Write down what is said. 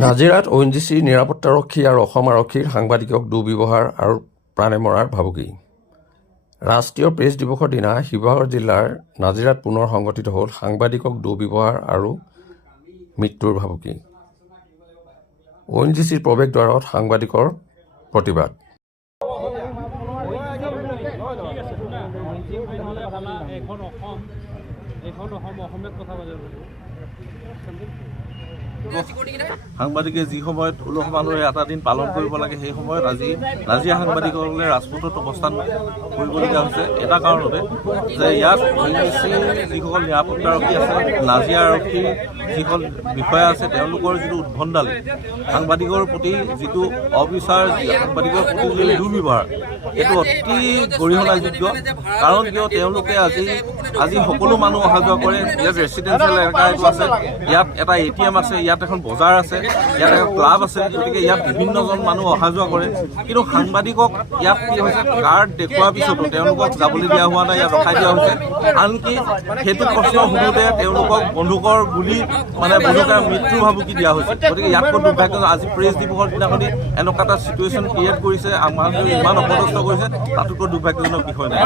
নাজিৰাত ONGC নিৰাপত্তাৰক্ষী আৰু অসম আৰক্ষীৰ সাংবাদিকক দুৰ্ব্যৱহাৰ আৰু প্ৰাণে মৰাৰ ভাবুকি। ৰাষ্ট্ৰীয় প্ৰেছ দিৱসৰ দিনা শিৱসাগৰ জিলাৰ নাজিৰাত পুনৰ সংঘটিত হ'ল সাংবাদিকক দুৰ্ব্যৱহাৰ আৰু মৃত্যুৰ ভাবুকি। ONGCৰ প্ৰৱেশদ্বাৰত সাংবাদিকৰ প্ৰতিবাদ। সাংবাদিকে যি সময়ত উলহ মালহেৰে এটা দিন পালন কৰিব লাগে সেই সময়ত আজি নাজিৰা সাংবাদিকসকলে ৰাজপথত অৱস্থান কৰিবলগীয়া হৈছে এটা কাৰণতে যে ইয়াত ONGCৰ যিসকল নিৰাপত্তাৰক্ষী আছে, নাজিৰা আৰক্ষীৰ যিসকল বিষয়া আছে, তেওঁলোকৰ যিটো উদ্ভণ্ডালি, সাংবাদিকৰ প্ৰতি যিটো অবিচাৰ, সাংবাদিকৰ প্ৰতি যিটো দুৰ্ব্যৱহাৰ, এইটো অতি গৰিহণাযোগ্য। কাৰণ কিয় তেওঁলোকে আজি সকলো মানুহ অহা যোৱা কৰে। ইয়াত ৰেচিডেঞ্চিয়েল এলেকা এইটো আছে, ইয়াত এটা ATM আছে, ইয়াত এখন বজাৰ আছে, ইয়াত এখন ক্লাব আছে, গতিকে ইয়াত বিভিন্নজন মানুহ অহা যোৱা কৰে। কিন্তু সাংবাদিকক ইয়াত কি হৈছে, কাৰ্ড দেখুওৱাৰ পিছতো তেওঁলোকক যাবলৈ দিয়া হোৱা নাই, ইয়াত ৰখাই দিয়া হৈছে। আনকি সেইটো প্ৰশ্ন সোধোতে তেওঁলোকক বন্দুকৰ গুলি বন্দুকেৰে মৃত্যুৰ ভাবুকি দিয়া হৈছে। গতিকে ইয়াতকৈ দুৰ্ভাগ্যজনক, আজি প্ৰেছ দিৱসৰ দিনাখনি এনেকুৱা এটা চিটুৱেশ্যন ক্ৰিয়েট কৰিছে, আমাৰ ইমান অপদস্থ কৰিছে, তাতোকৈ দুৰ্ভাগ্যজনক বিষয় নাই।